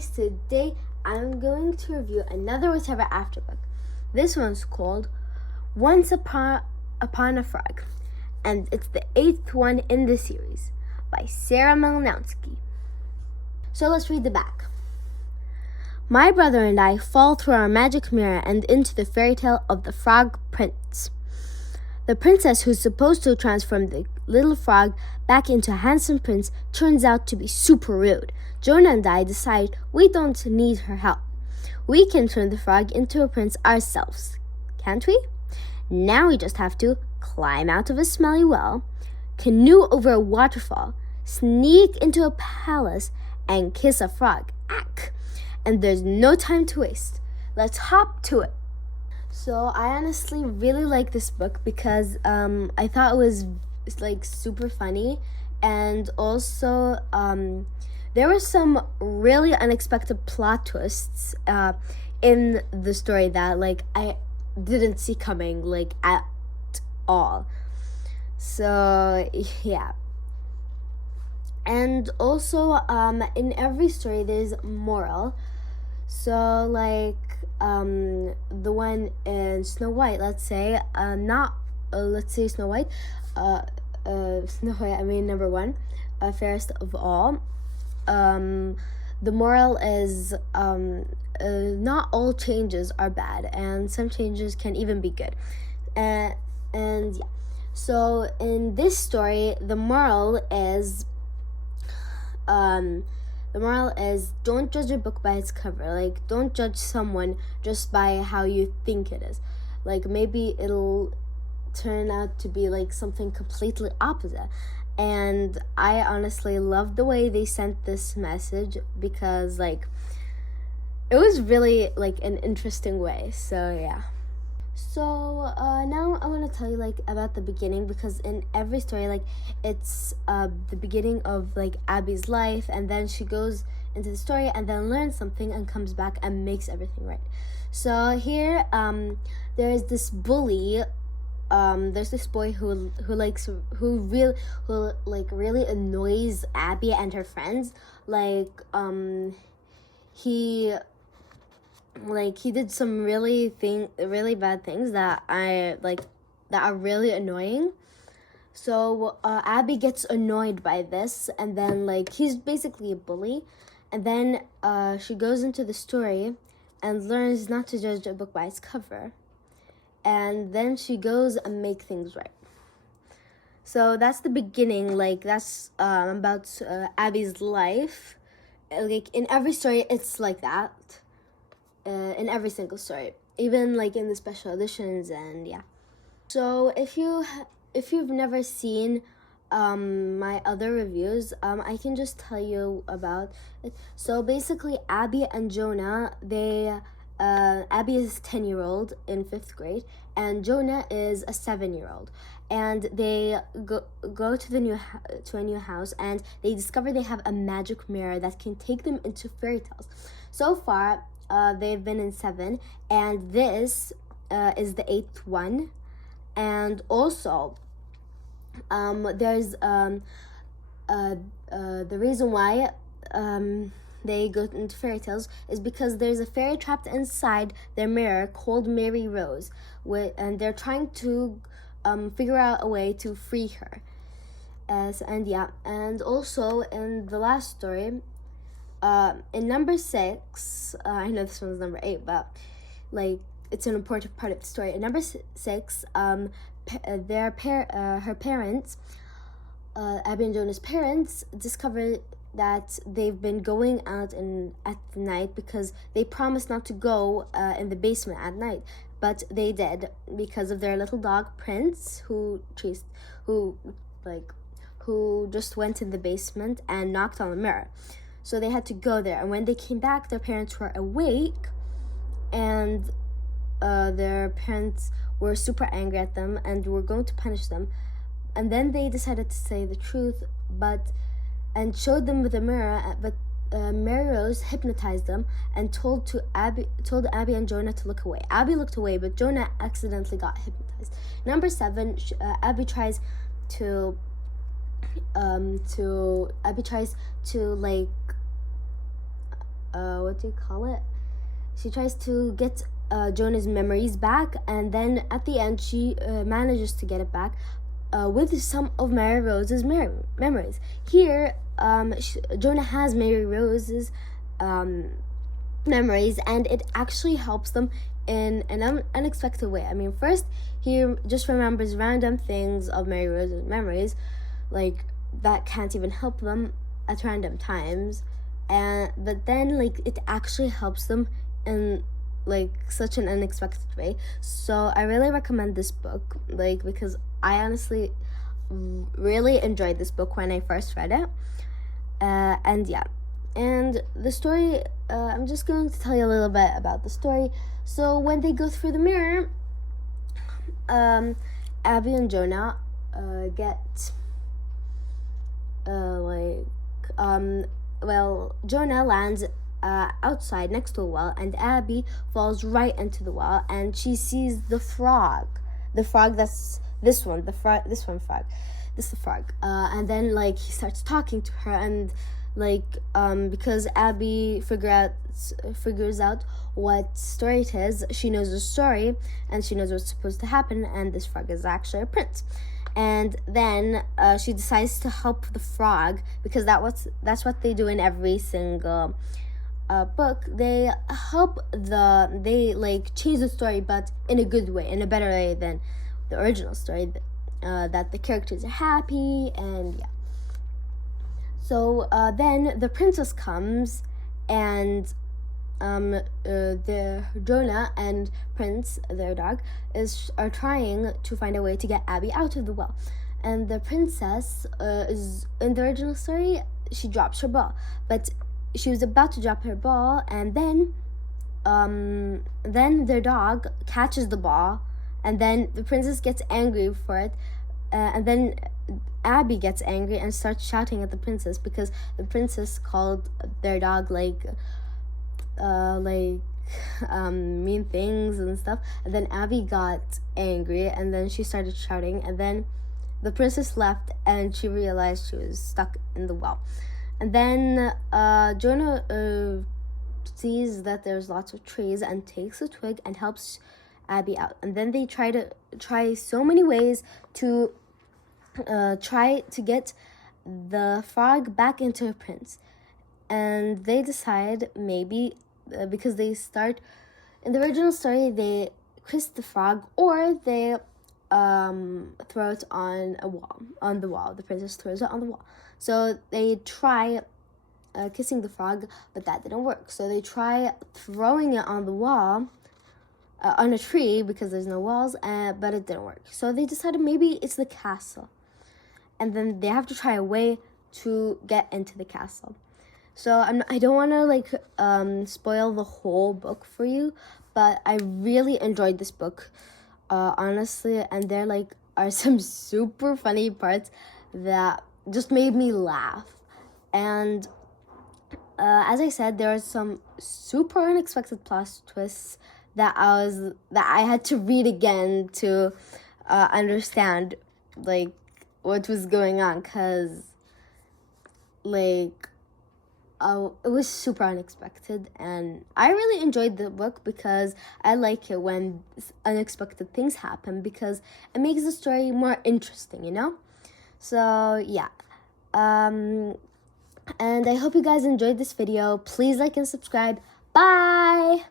guys, today I'm going to review another Whatever After book. This one's called Once Upon a Frog, and it's the 8th one in the series by Sarah Malinowski. So let's read the back. My brother and I fall through our magic mirror and into the fairy tale of the Frog Prince. The princess who's supposed to transform the little frog back into a handsome prince turns out to be super rude. Jonah and I decide we don't need her help. We can turn the frog into a prince ourselves, can't we? Now we just have to climb out of a smelly well, canoe over a waterfall, sneak into a palace, and kiss a frog. Ack! And there's no time to waste. Let's hop to it. So I honestly really like this book because I thought it was like super funny, and also there were some really unexpected plot twists in the story that like I didn't see coming like at all. So yeah. And also in every story there's moral. So like the one in Snow White, let's say Snow White, I mean number 1, fairest of all. The moral is not all changes are bad, and some changes can even be good. And yeah. So in this story, the moral is don't judge a book by its cover. Like, don't judge someone just by how you think it is. Like, maybe it'll turn out to be like something completely opposite. And I honestly love the way they sent this message because like it was really like an interesting way. So yeah. So now I want to tell you like about the beginning, because in every story like it's the beginning of like Abby's life, and then she goes into the story and then learns something and comes back and makes everything right. So here there is this bully. There's this boy who really annoys Abby and her friends. He did some really bad things that are really annoying. So Abby gets annoyed by this, and then like he's basically a bully, and then she goes into the story and learns not to judge a book by its cover, and then she goes and make things right. So that's the beginning. Like that's about Abby's life. Like in every story, it's like that. In every single story, even like in the special editions, and yeah. So if you've never seen my other reviews, I can just tell you about it. So basically, Abby and Jonah, Abby is a 10-year-old in 5th grade, and Jonah is a 7-year-old, and they go to a new house, and they discover they have a magic mirror that can take them into fairy tales. So far, they've been in 7, and this is the 8th one. And also, there's the reason why they go into fairy tales is because there's a fairy trapped inside their mirror called Mary Rose, and they're trying to figure out a way to free her. And also in the last story, in number 6, I know this one's number 8, but like it's an important part of the story. In number 6, her parents, Abby and Jonah's parents, discover that they've been going out at the night because they promised not to go in the basement at night, but they did because of their little dog Prince, who just went in the basement and knocked on the mirror. So they had to go there, and when they came back, their parents were awake, and their parents were super angry at them and were going to punish them. And then they decided to say the truth, and showed them with a mirror. But Mary Rose hypnotized them and told Abby and Jonah to look away. Abby looked away, but Jonah accidentally got hypnotized. Number 7, Abby tries to what do you call it? She tries to get Jonah's memories back, and then at the end she manages to get it back with some of Mary Rose's memories. Here, Jonah has Mary Rose's memories, and it actually helps them in an unexpected way. I mean, first he just remembers random things of Mary Rose's memories, like that can't even help them at random times, but then like it actually helps them in like such an unexpected way. So I really recommend this book, like, because I honestly really enjoyed this book when I first read it. And yeah, and the story, I'm just going to tell you a little bit about the story. So when they go through the mirror, Abby and Jonah get Jonah lands outside next to a well, and Abby falls right into the well, and she sees the frog that's this one, this is the frog, and then like he starts talking to her, and like because Abby figures out what story it is, she knows the story and she knows what's supposed to happen, and this frog is actually a prince. And then she decides to help the frog, because that's what they do in every single book. They like change the story, but in a good way, in a better way than the original story, that the characters are happy, and yeah. So then the princess comes, and the Jonah and Prince, their dog, are trying to find a way to get Abby out of the well. And the princess is, in the original story, she drops her ball, but she was about to drop her ball, and then their dog catches the ball, and then the princess gets angry for it, and then Abby gets angry and starts shouting at the princess, because the princess called their dog mean things and stuff. And then Abby got angry, and then she started shouting, and then the princess left, and she realized she was stuck in the well. And then Jonah sees that there's lots of trees and takes a twig and helps Abby out. And then they try so many ways to try to get the frog back into a prince. And they decide, maybe because they start in the original story, they kiss the frog, or they throw it on the wall. The princess throws it on the wall. So they try kissing the frog, but that didn't work. So they try throwing it on the wall, on a tree, because there's no walls, but it didn't work. So they decided maybe it's the castle, and then they have to try a way to get into the castle. So I don't want to spoil the whole book for you, but I really enjoyed this book, honestly, and there are some super funny parts that just made me laugh. And as I said, there are some super unexpected plot twists that I had to read again to understand what was going on, because it was super unexpected, and I really enjoyed the book because I like it when unexpected things happen, because it makes the story more interesting, you know? So yeah, and I hope you guys enjoyed this video. Please like and subscribe. Bye!